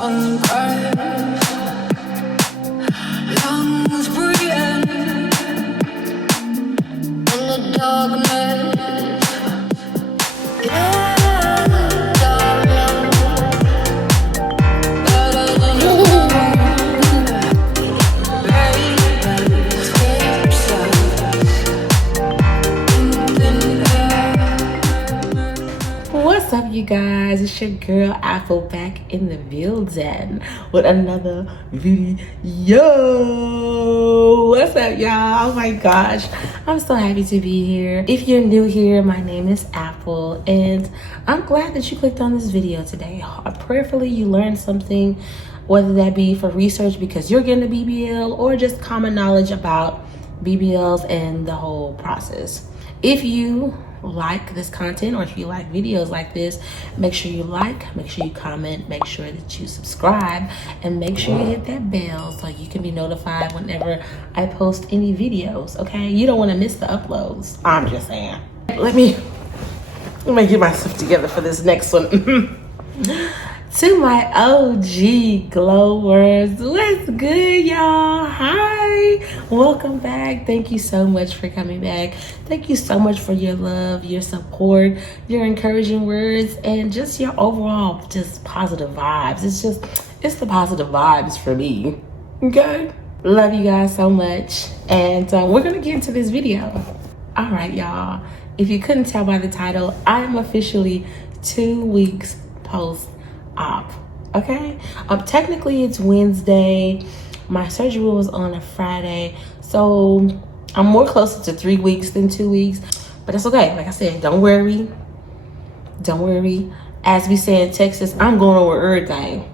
on earth, lungs breathing in the darkness. What's up, you guys? It's your girl Apple back in the building with another video. What's up, y'all? Oh my gosh, I'm so happy to be here. If you're new here, my name is Apple and I'm glad that you clicked on this video today. Prayerfully you learned something, whether that be for research because you're getting a BBL or just common knowledge about BBLs and the whole process. If you like this content or if you like videos like this, make sure you like, make sure you comment, make sure that you subscribe, and make sure you hit that bell so you can be notified whenever I post any videos. Okay, you don't want to miss the uploads. I'm just saying. Let me get myself together for this next one. To my OG Glowworms, what's good, y'all? Hi, welcome back. Thank you so much for coming back. Thank you so much for your love, your support, your encouraging words, and just your overall just positive vibes. It's the positive vibes for me. Okay, love you guys so much, and we're gonna get into this video. All right, y'all, if you couldn't tell by the title, I'm officially 2 weeks post-op. Okay, technically it's Wednesday. My surgery was on a Friday, so I'm more closer to 3 weeks than 2 weeks, but that's okay. Like I said, don't worry. As we say in Texas, I'm going over everything.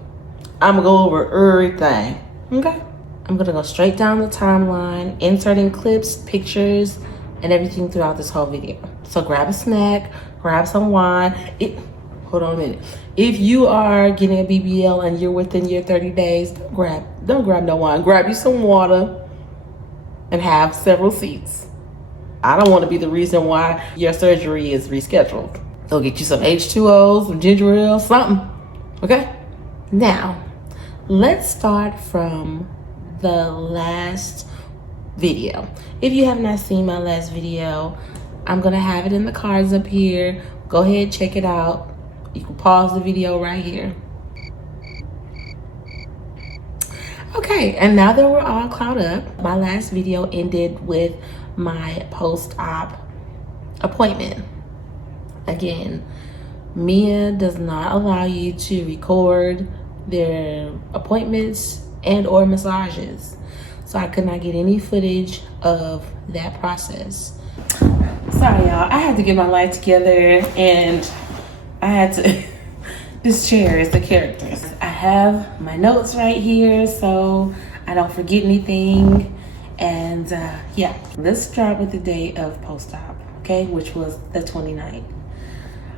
Okay, I'm gonna go straight down the timeline, inserting clips, pictures, and everything throughout this whole video. So grab a snack, grab some wine. Hold on a minute. If you are getting a BBL and you're within your 30 days, don't grab no wine. Grab you some water and have several seats. I don't want to be the reason why your surgery is rescheduled. Go get you some H2O, some ginger ale, something. Okay? Now, let's start from the last video. If you have not seen my last video, I'm going to have it in the cards up here. Go ahead, check it out. You can pause the video right here. Okay, and now that we're all caught up, my last video ended with my post-op appointment. Again, Mia does not allow you to record their appointments and or massages. So I could not get any footage of that process. Sorry, y'all, I had to get my life together and I had to, this chair is the characters. I have my notes right here so I don't forget anything. And yeah, let's start with the day of post-op, okay, which was the 29th.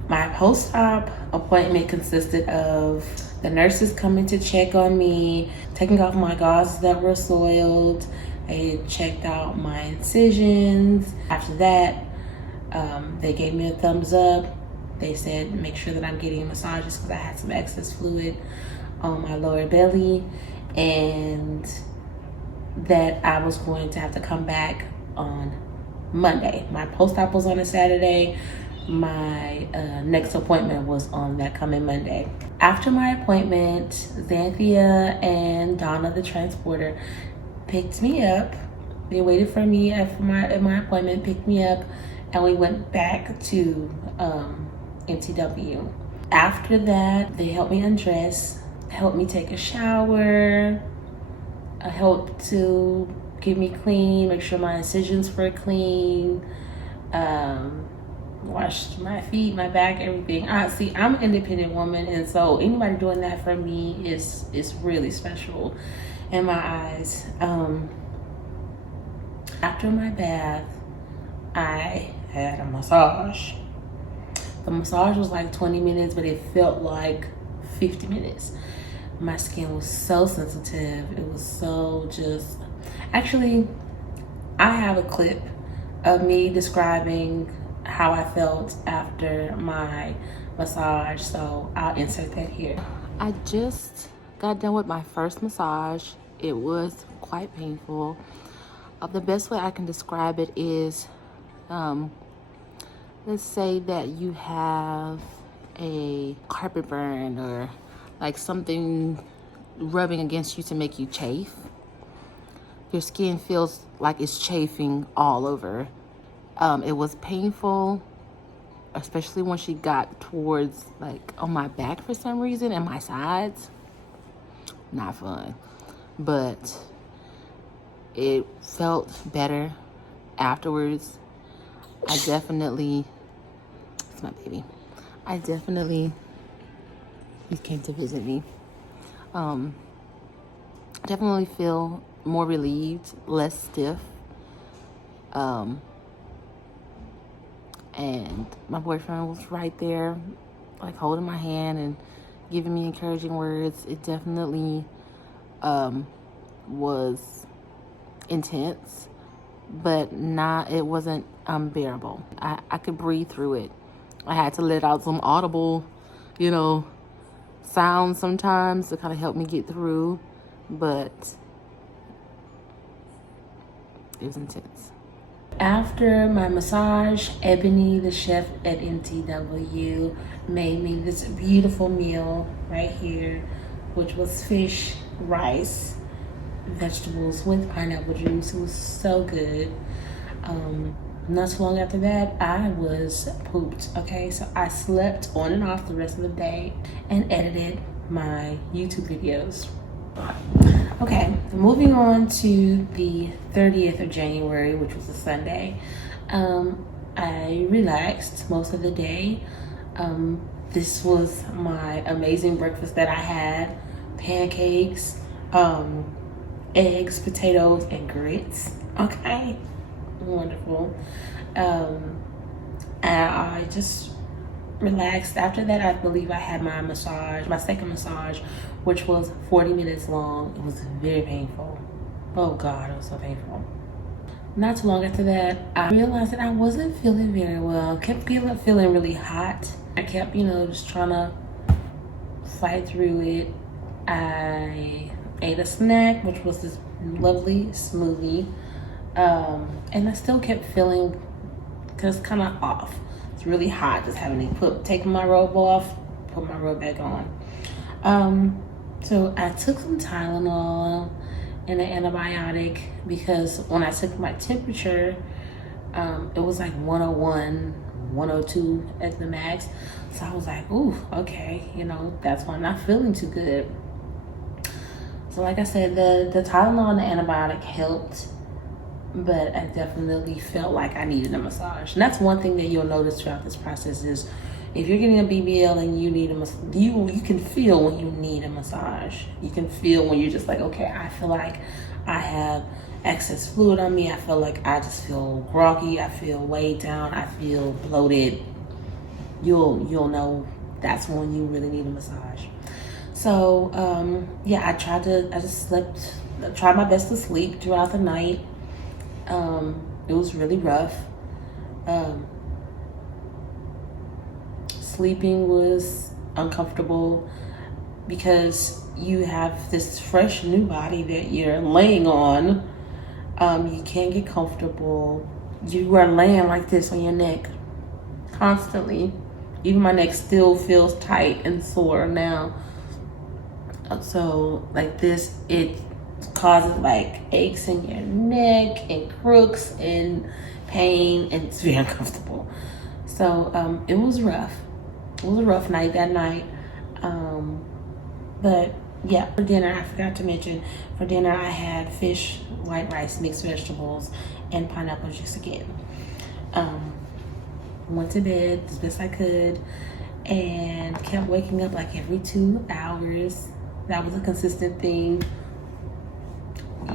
My post-op appointment consisted of the nurses coming to check on me, taking off my gauzes that were soiled. They checked out my incisions. After that, they gave me a thumbs up. They said make sure that I'm getting massages because I had some excess fluid on my lower belly, and that I was going to have to come back on Monday. My post-op was on a Saturday. My next appointment was on that coming Monday. After my appointment, Xanthia and Donna, the transporter, picked me up. They waited for me at my appointment, picked me up, and we went back to NTW. After that, they helped me undress, helped me take a shower, helped to get me clean, make sure my incisions were clean, washed my feet, my back, everything. See, I'm an independent woman, and so anybody doing that for me is really special in my eyes. After my bath, I had a massage. The massage was like 20 minutes, but it felt like 50 minutes. My skin was so sensitive. It was so just... Actually, I have a clip of me describing how I felt after my massage, so I'll insert that here. I just got done with my first massage. It was quite painful. The best way I can describe it is, let's say that you have a carpet burn or like something rubbing against you to make you chafe. Your skin feels like it's chafing all over. It was painful, especially when she got towards like on my back for some reason and my sides. Not fun, but it felt better afterwards. It's my baby. He came to visit me. Definitely feel more relieved, less stiff. And my boyfriend was right there, like holding my hand and giving me encouraging words. It definitely was intense, but it wasn't unbearable. I could breathe through it. I had to let out some audible, sounds sometimes to kind of help me get through, but it was intense. After my massage, Ebony, the chef at NTW, made me this beautiful meal right here, which was fish, rice, vegetables with pineapple juice. It was so good. Not too long after that, I was pooped. Okay, so I slept on and off the rest of the day and edited my YouTube videos. Okay, moving on to the 30th of January, which was a Sunday. I relaxed most of the day. This was my amazing breakfast that I had: pancakes, eggs, potatoes, and grits. Okay, wonderful. And I just relaxed. After that, I believe I had my second massage, which was 40 minutes long. It was very painful. Oh God, it was so painful. Not too long after that, I realized that I wasn't feeling very well. I kept feeling really hot. I kept, just trying to fight through it. I ate a snack, which was this lovely smoothie. And I still kept feeling kind of off. It's really hot, just having to take my robe off, put my robe back on. So I took some Tylenol and an antibiotic because when I took my temperature, it was like 101, 102 at the max. So I was like, ooh, okay, that's why I'm not feeling too good. So like I said, the Tylenol and the antibiotic helped, but I definitely felt like I needed a massage. And that's one thing that you'll notice throughout this process is if you're getting a BBL and you need a massage, you can feel when you need a massage. You can feel when you're just like, okay, I feel like I have excess fluid on me. I feel like I just feel groggy. I feel weighed down. I feel bloated. You'll know that's when you really need a massage. So yeah, I tried my best to sleep throughout the night. It was really rough. Sleeping was uncomfortable because you have this fresh new body that you're laying on. You can't get comfortable. You are laying like this on your neck constantly. Even my neck still feels tight and sore now. So like this, it causes like aches in your neck and crooks and pain, and it's very uncomfortable. So it was rough. It was a rough night that night. But yeah, for dinner, I forgot to mention, for dinner I had fish, white rice, mixed vegetables, and pineapple juice again. Went to bed as best I could and kept waking up like every 2 hours. That was a consistent thing.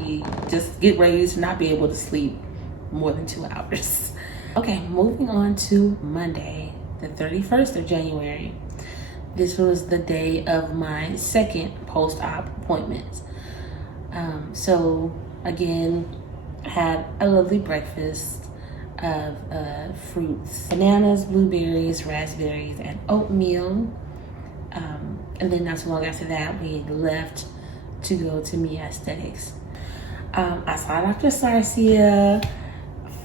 You just get ready to not be able to sleep more than 2 hours. Okay, moving on to Monday, the 31st of January. This was the day of my second post-op appointment. So again, had a lovely breakfast of fruits, bananas, blueberries, raspberries, and oatmeal. And then not too long after that, we left to go to Mia Aesthetics. I saw Dr. Sarcia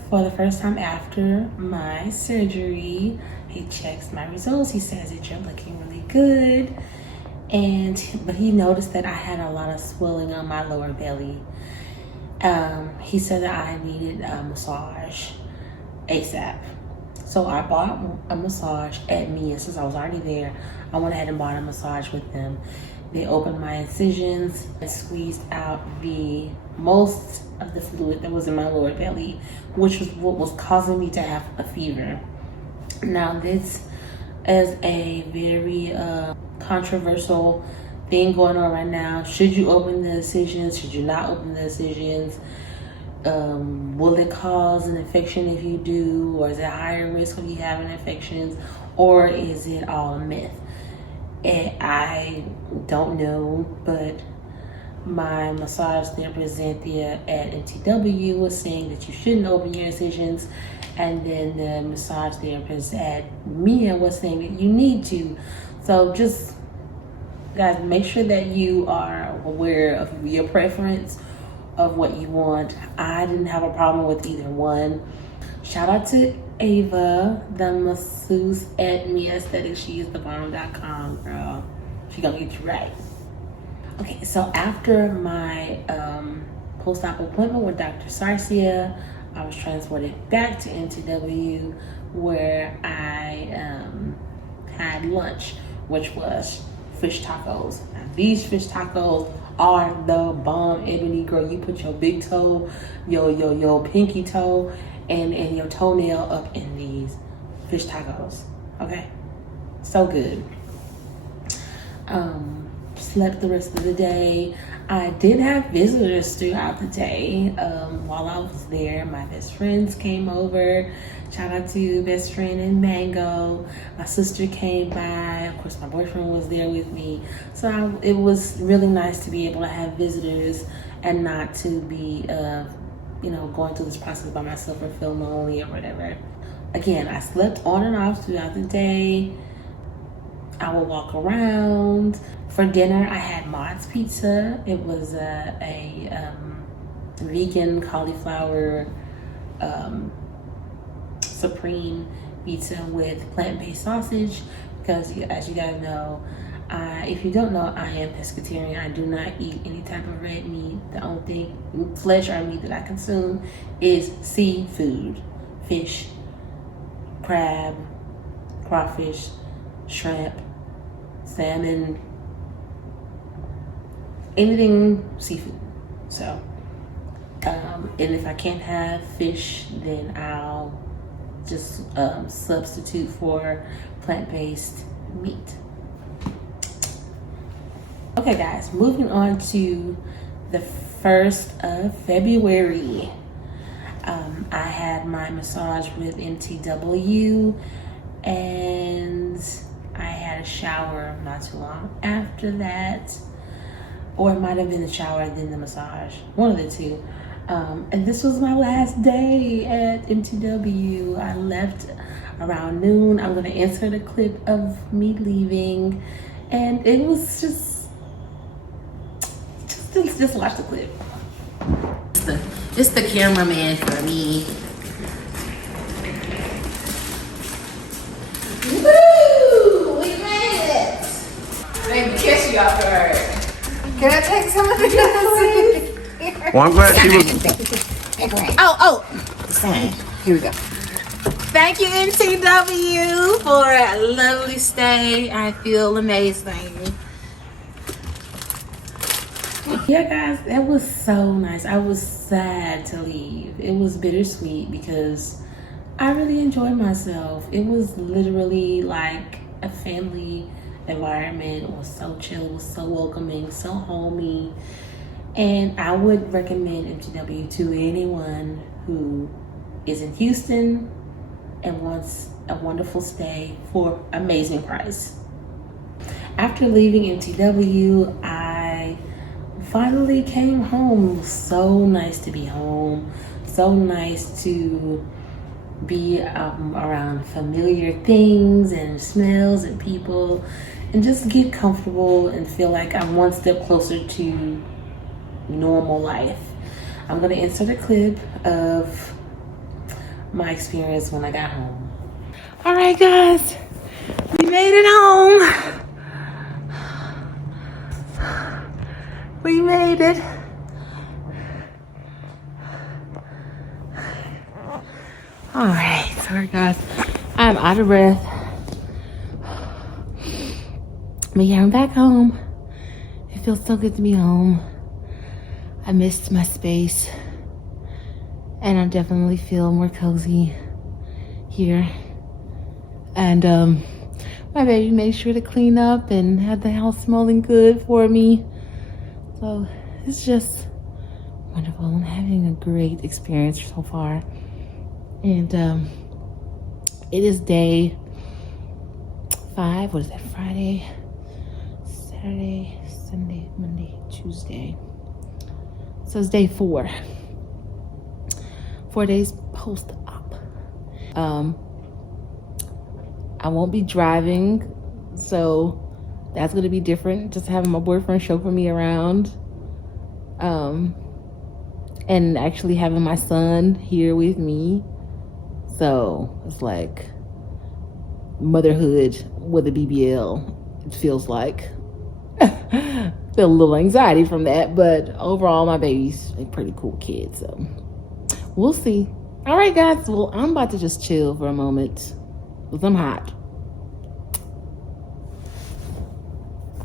for the first time after my surgery. He checks my results. He says that you're looking really good. But he noticed that I had a lot of swelling on my lower belly. He said that I needed a massage ASAP. So I bought a massage at Mia since I was already there. I went ahead and bought a massage with them. They opened my incisions and squeezed out the most of the fluid that was in my lower belly, which was what was causing me to have a fever. Now this is a very controversial thing going on right now. Should you open the incisions? Should you not open the incisions? Will it cause an infection if you do? Or is it higher risk of you having infections? Or is it all a myth? And I don't know, but my massage therapist Xanthia at MTW was saying that you shouldn't open your incisions, and then the massage therapist at Mia was saying that you need to. So just, guys, make sure that you are aware of your preference of what you want. I didn't have a problem with either one. Shout out to Ava, the masseuse at Mia Aesthetics. She is thebomb.com, girl. She gonna get you right. Okay, so after my post-op appointment with Dr. Sarcia, I was transported back to NTW where I had lunch, which was fish tacos. Now, these fish tacos are the bomb, Ebony girl. You put your big toe, your pinky toe, and your toenail up in these fish tacos. Okay, so good. Slept the rest of the day. I did have visitors throughout the day. While I was there, my best friends came over. Shout out to best friend and Mango. My sister came by. Of course, my boyfriend was there with me. So it was really nice to be able to have visitors and not to be, going through this process by myself or feel lonely or whatever. Again, I slept on and off throughout the day. I would walk around. For dinner, I had Maud's Pizza. It was a vegan cauliflower supreme pizza with plant-based sausage, because as you guys know, if you don't know, I am pescatarian. I do not eat any type of red meat. The only thing, flesh or meat that I consume is seafood, fish, crab, crawfish, shrimp, salmon, anything seafood. So, and if I can't have fish, then I'll just substitute for plant-based meat. Okay guys, moving on to the 1st of February. I had my massage with MTW, and I had a shower not too long after that, or it might have been the shower and then the massage, one of the two. And this was my last day at MTW. I left around noon. I'm gonna insert a clip of me leaving, and it was just watch the clip. It's the cameraman for me. Woo! We made it! Maybe kiss you off guard. Can I take some of the Well, I'm glad she was. Oh. Here we go. Thank you, NTW, for a lovely stay. I feel amazing. Yeah, guys, that was so nice. I was sad to leave. It was bittersweet because I really enjoyed myself. It was literally like a family environment. It was so chill, it was so welcoming, so homey. And I would recommend MTW to anyone who is in Houston and wants a wonderful stay for amazing price. After leaving MTW, I finally came home. It was so nice to be home. So nice to be around familiar things and smells and people. and just get comfortable and feel like I'm one step closer to normal life. I'm gonna insert a clip of my experience when I got home. All right, guys, we made it home. We made it. All right, sorry guys, I'm out of breath. But yeah, I'm back home. It feels so good to be home. I missed my space, and I definitely feel more cozy here. And my baby made sure to clean up and had the house smelling good for me. So it's just wonderful. I'm having a great experience so far. And it is day 5. What is that? Friday, Saturday, Sunday, Monday, Tuesday. So it's day 4. 4 days post-op. I won't be driving, so that's gonna be different. Just having my boyfriend chauffeur me around. And actually having my son here with me. So it's like motherhood with a BBL, it feels like. Feel a little anxiety from that, but overall my baby's a pretty cool kid, so we'll see. All right guys, well, I'm about to just chill for a moment because I'm hot.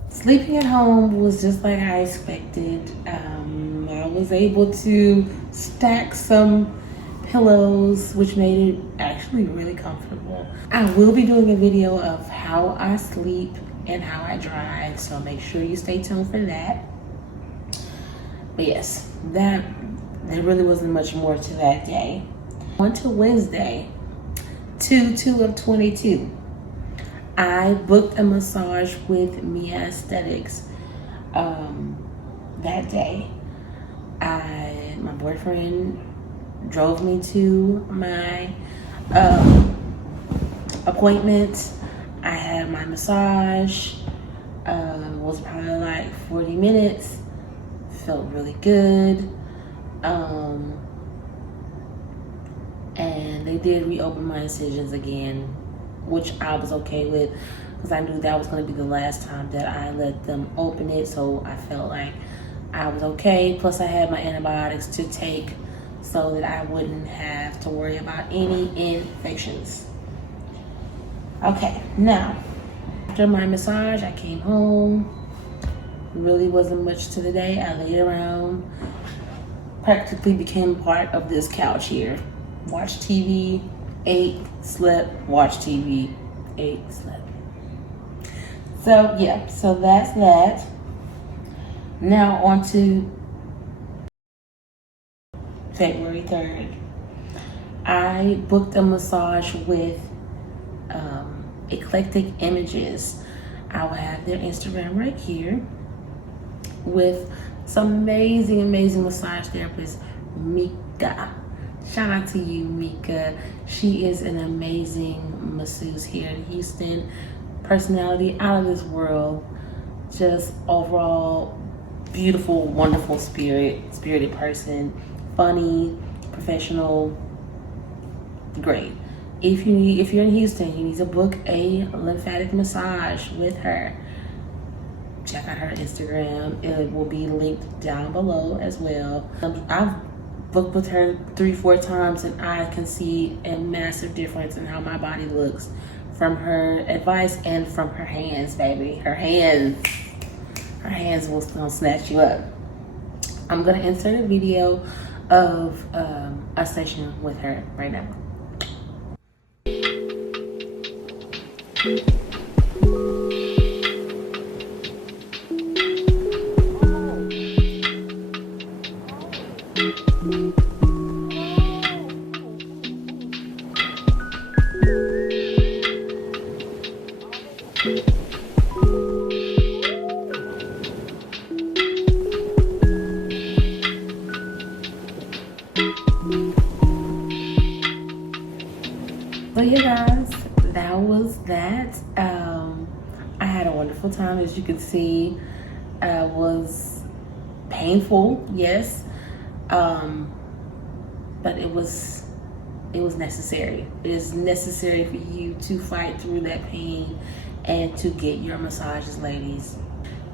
Sleeping at home was just like I expected. I was able to stack some pillows, which made it actually really comfortable. I will be doing a video of how I sleep and how I drive, so make sure you stay tuned for that. But yes, there really wasn't much more to that day. On to Wednesday, 2 of 22. I booked a massage with Mika Aesthetics that day. My boyfriend drove me to my appointment. I had my massage. Was probably like 40 minutes. Felt really good. And they did reopen my incisions again, which I was okay with because I knew that was going to be the last time that I let them open it. So I felt like I was okay. Plus I had my antibiotics to take so that I wouldn't have to worry about any infections. Okay, now after my massage, I came home. Really wasn't much to the day. I laid around, practically became part of this couch here. Watched TV, ate, slept, watched TV, ate, slept. So yeah, so that's that. Now on to February 3rd. I booked a massage with Eclectic Images. I will have their Instagram right here with some amazing massage therapist, Mika. Shout out to you, Mika. She is an amazing masseuse here in Houston. Personality out of this world. Just overall beautiful, wonderful spirited person. Funny, professional, great. If you're in Houston, you need to book a lymphatic massage with her. Check out her Instagram. It will be linked down below as well. I've booked with her 3-4 times, and I can see a massive difference in how my body looks from her advice and from her hands, baby. Her hands will snatch you up. I'm gonna insert a video of a session with her right now. So you guys, that was that. I had a wonderful time. As you can see, was painful, yes, but it was necessary. It is necessary for you to fight through that pain and to get your massages, ladies.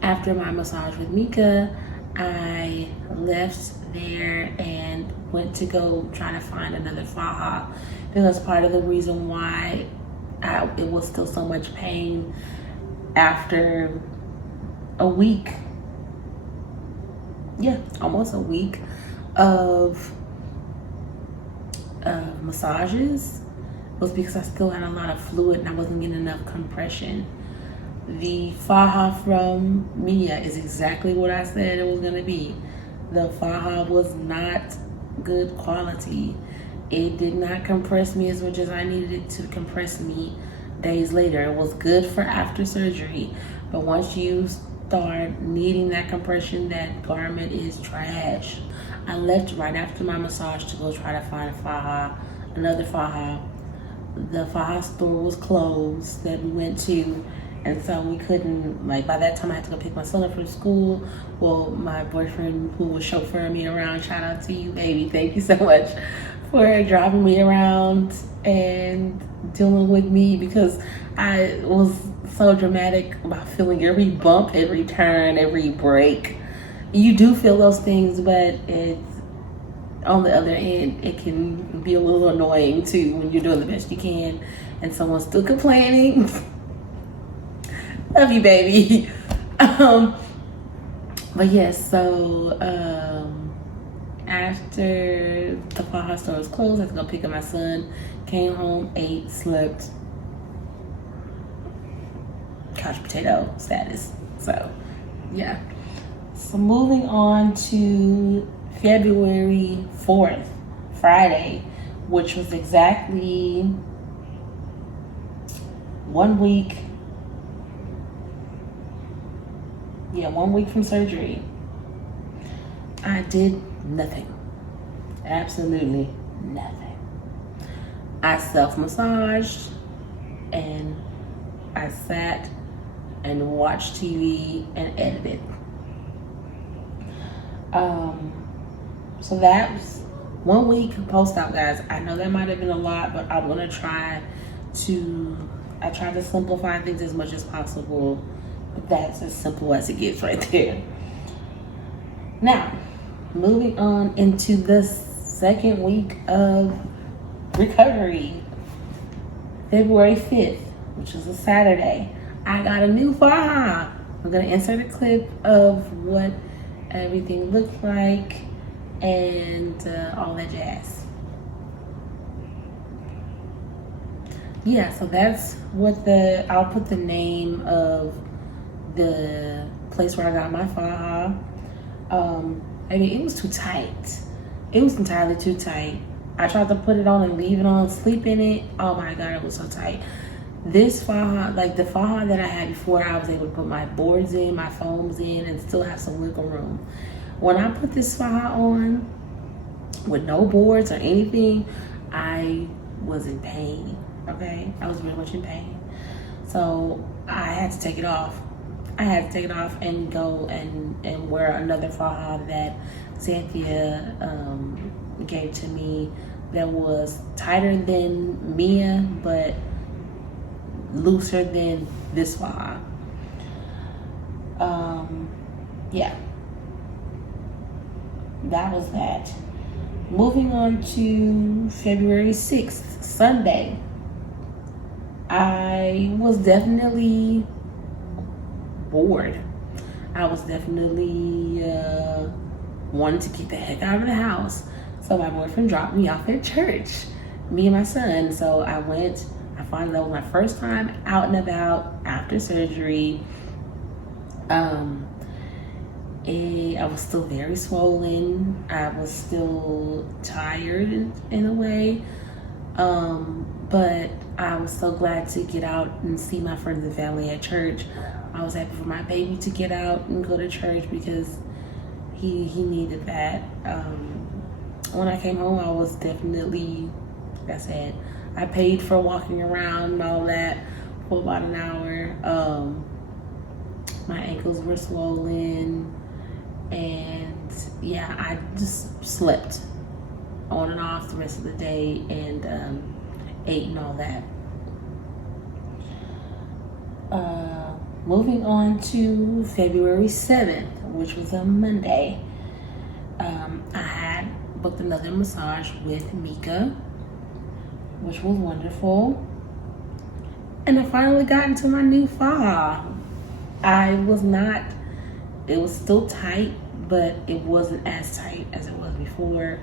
After my massage with Mika, I left there and went to go try to find another faja, because part of the reason why it was still so much pain after a week, almost a week of massages, was because I still had a lot of fluid and I wasn't getting enough compression. The faja from Mia is exactly what I said it was gonna be. The faja was not good quality. It did not compress me as much as I needed it to compress me days later. It was good for after surgery, but once you start needing that compression, that garment is trash. I left right after my massage to go try to find a faja, another faja. The faja store was closed that we went to, and so we couldn't, like, by that time I had to go pick my son up from school. Well, my boyfriend who was chauffeuring me around, shout out to you, baby, thank you so much for driving me around and dealing with me, because I was so dramatic about feeling every bump, every turn, every break. You do feel those things, but it's, on the other end, it can be a little annoying too when you're doing the best you can and someone's still complaining. Love you, baby. But yes, so after the faja store was closed, I had to go pick up my son, came home, ate, slept, couch potato status. So yeah. So moving on to February 4th, Friday, which was exactly 1 week. Yeah, 1 week from surgery. I did nothing. Absolutely nothing. I self-massaged and I sat and watched TV and edited. So that was 1 week post-op, guys. I know that might have been a lot, but I'm gonna try to simplify things as much as possible. But that's as simple as it gets right there. Now, moving on into the second week of recovery, February 5th, which is a Saturday, I got a new faja. I'm gonna insert a clip of what everything looked like and all that jazz. Yeah, so that's what I'll put the name of the place where I got my faja. I mean, it was too tight. It was entirely too tight. I tried to put it on and leave it on, sleep in it. Oh my God, it was so tight. This faja, like the faja that I had before, I was able to put my boards in, my foams in, and still have some wiggle room. When I put this faja on with no boards or anything, I was in pain, okay? I was very much in pain. So I had to take it off. I had to take it off and go and wear another faja that Cynthia gave to me that was tighter than Mia, but looser than this faja. Yeah. That was that. Moving on to February 6th, Sunday. I was definitely bored. I was definitely wanting to get the heck out of the house. So my boyfriend dropped me off at church, me and my son. So I went. I found that was my first time out and about after surgery. I was still very swollen. I was still tired in a way. But I was so glad to get out and see my friends and family at church. I was happy for my baby to get out and go to church because he needed that. When I came home, I was definitely, like I said, I paid for walking around and all that for about an hour. My ankles were swollen, and yeah, I just slept on and off the rest of the day and ate and all that. Moving on to February 7th, which was a Monday. I had booked another massage with Mika, which was wonderful. And I finally got into my new faja. It was still tight, but it wasn't as tight as it was before.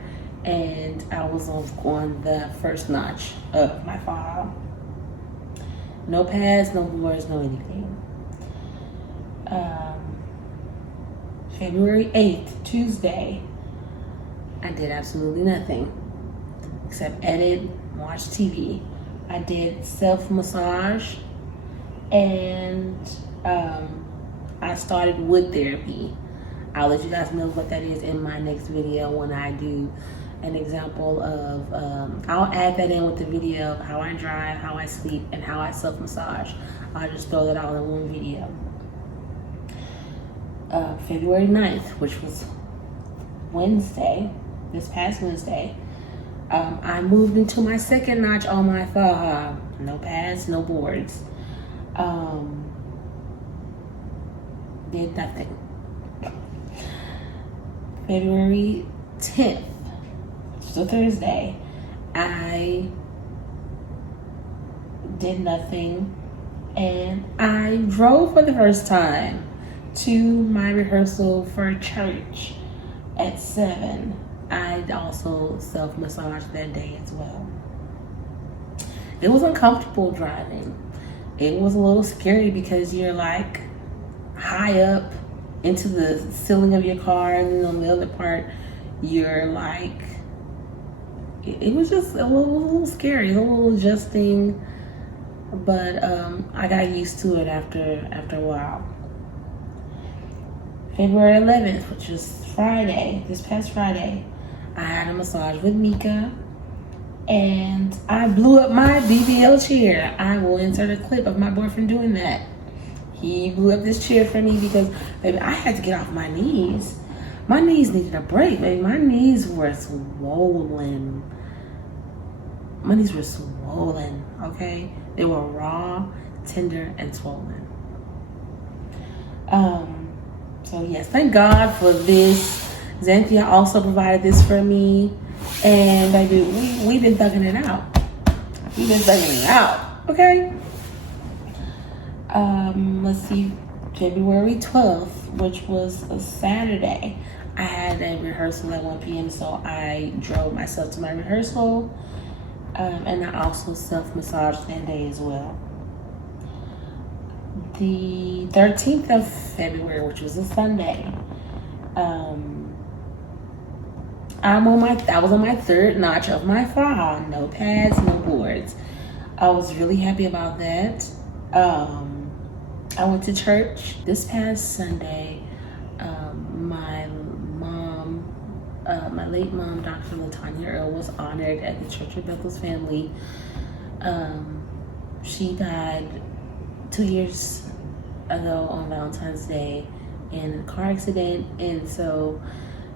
And I was on the first notch of my faja. No pads, no boards, no anything. February 8th, Tuesday, I did absolutely nothing except edit, watch TV. I did self-massage, and I started wood therapy. I'll let you guys know what that is in my next video when I do an example of, I'll add that in with the video of how I drive, how I sleep, and how I self-massage. I'll just throw that all in one video. February 9th, which was Wednesday, this past Wednesday, I moved into my second notch on my faja. No pads, no boards. Did nothing. February 10th, which is a Thursday, I did nothing, and I drove for the first time to my rehearsal for church at 7. I also self-massaged that day as well. It was uncomfortable driving. It was a little scary because you're like high up into the ceiling of your car, and then on the other part you're like, it was just a little scary, a little adjusting, but I got used to it after a while. February 11th, which was Friday, this past Friday, I had a massage with Mika, and I blew up my BBL chair. I will insert a clip of my boyfriend doing that. He blew up this chair for me because, baby, I had to get off my knees. My knees needed a break, baby. My knees were swollen. My knees were swollen, okay? They were raw, tender, and swollen. So yes, thank God for this. Xanthia also provided this for me. And baby, we've been thugging it out. We've been thugging it out, okay? Let's see, February 12th, which was a Saturday, I had a rehearsal at 1 p.m. So I drove myself to my rehearsal, and I also self-massaged that day as well. The 13th of February, which was a Sunday, I was on my third notch of my faja. No pads, no boards. I was really happy about that. I went to church this past Sunday. My mom, my late mom, Dr. LaTanya Earl, was honored at the Church of Bethel's Family. She died 2 years ago on Valentine's Day in a car accident, and so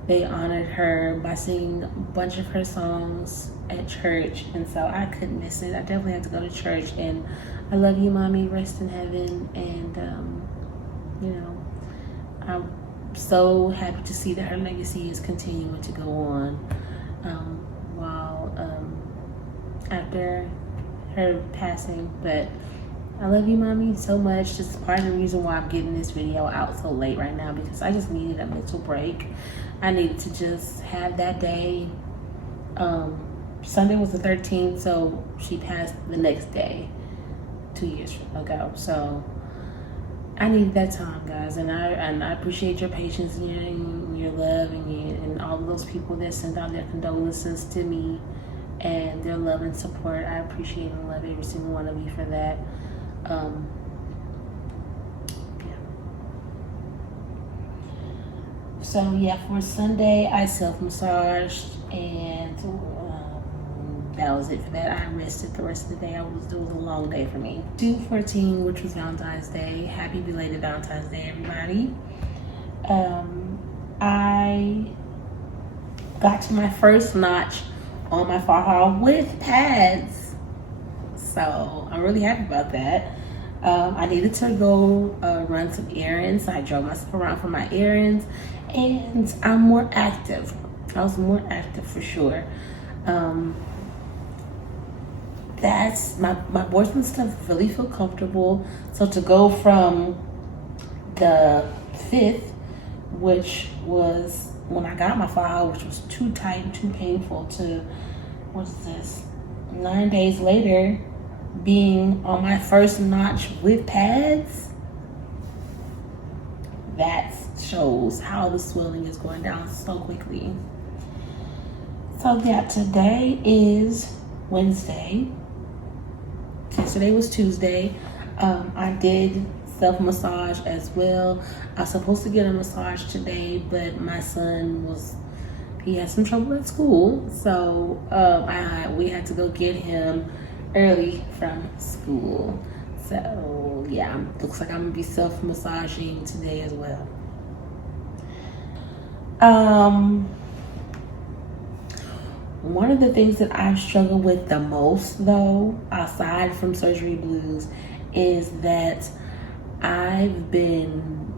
they honored her by singing a bunch of her songs at church, and so I couldn't miss it. I definitely had to go to church, and I love you, Mommy, rest in heaven, and I'm so happy to see that her legacy is continuing to go on after her passing. But I love you, Mommy, so much. Just part of the reason why I'm getting this video out so late right now, because I just needed a mental break. I needed to just have that day. Sunday was the 13th, so she passed the next day 2 years ago. So I needed that time, guys, and I appreciate your patience and your love and all of those people that sent out their condolences to me and their love and support. I appreciate and love every single one of you for that. So yeah, for Sunday I self-massaged, and that was it for that. I rested the rest of the day. It was a long day for me. 2/14, which was Valentine's Day. Happy belated Valentine's Day, everybody. I got to my first notch on my forehead with pads. So I'm really happy about that. I needed to go run some errands. I drove myself around for my errands, and I'm more active. I was more active for sure. That's my boyfriend stuff really feel comfortable. So to go from the 5th, which was when I got my forehead, which was too tight and too painful, to what's this, 9 days later, being on my first notch with pads, that shows how the swelling is going down so quickly. So yeah, today is Wednesday. Yesterday was Tuesday. I did self-massage as well. I was supposed to get a massage today, but my son he had some trouble at school, so we had to go get him early from school. So yeah, looks like I'm gonna be self-massaging today as well. One of the things that I've struggled with the most, though, aside from surgery blues, is that I've been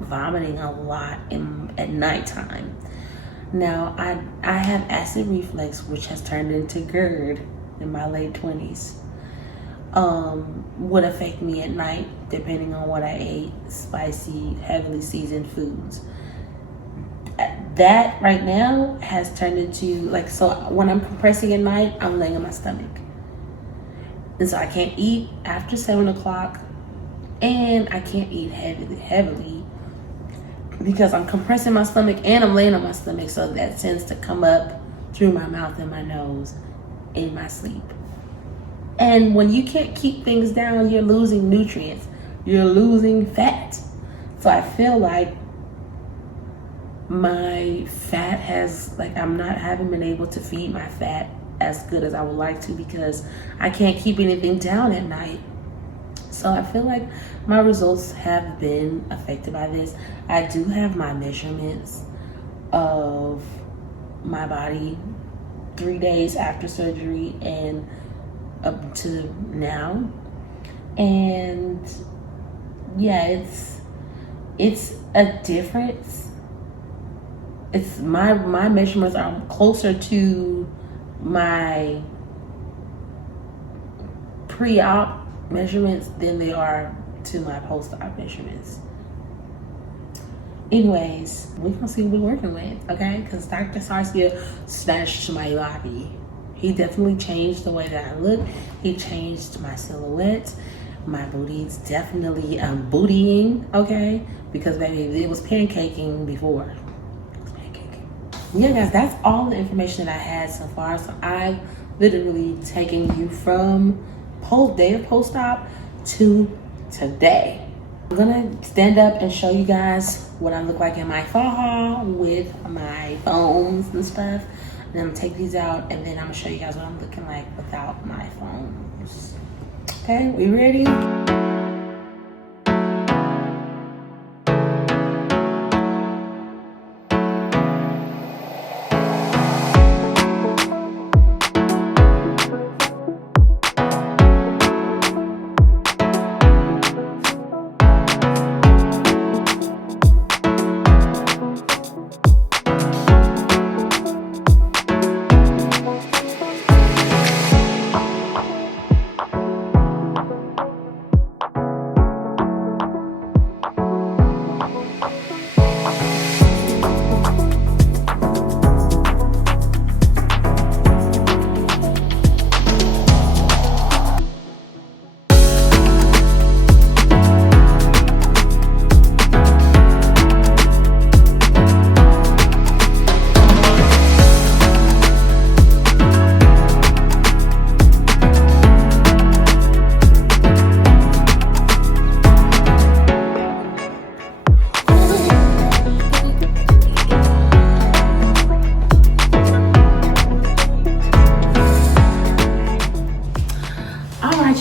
vomiting a lot at nighttime. Now, I have acid reflux, which has turned into GERD in my late 20s. Would affect me at night, depending on what I ate, spicy, heavily seasoned foods. That right now has turned into, so when I'm compressing at night, I'm laying on my stomach. And so I can't eat after 7 o'clock, and I can't eat heavily because I'm compressing my stomach and I'm laying on my stomach, so that tends to come up through my mouth and my nose in my sleep. And when you can't keep things down, you're losing nutrients, you're losing fat. So I feel like my fat haven't been able to feed my fat as good as I would like to, because I can't keep anything down at night. So I feel like my results have been affected by this. I do have my measurements of my body 3 days after surgery and up to now. And yeah, it's a difference. It's my measurements are closer to my pre-op measurements than they are to my post-op measurements. Anyways, we're gonna see what we're working with, okay? Because Dr. Sarcia snatched my body. He definitely changed the way that I look. He changed my silhouette. My booty's definitely bootying, okay? Because baby, it was pancaking before. Yeah, guys, that's all the information that I had so far. So I've literally taken you from day of post-op to today. I'm gonna stand up and show you guys what I look like in my forehead with my foams and stuff. And I'm gonna take these out, and then I'm gonna show you guys what I'm looking like without my foams. Okay, we ready?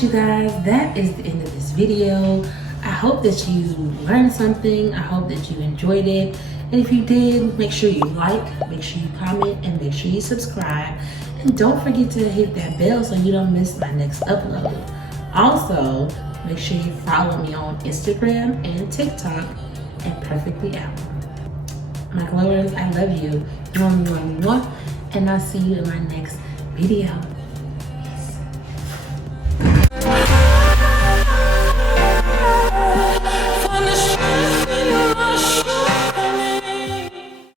you guys, that is the end of this video. I hope that you learned something. I hope that you enjoyed it. And if you did, make sure you like, make sure you comment, and make sure you subscribe. And don't forget to hit that bell so you don't miss my next upload. Also, make sure you follow me on Instagram and TikTok at PerfectlyApple. My glowers, I love you. And I'll see you in my next video.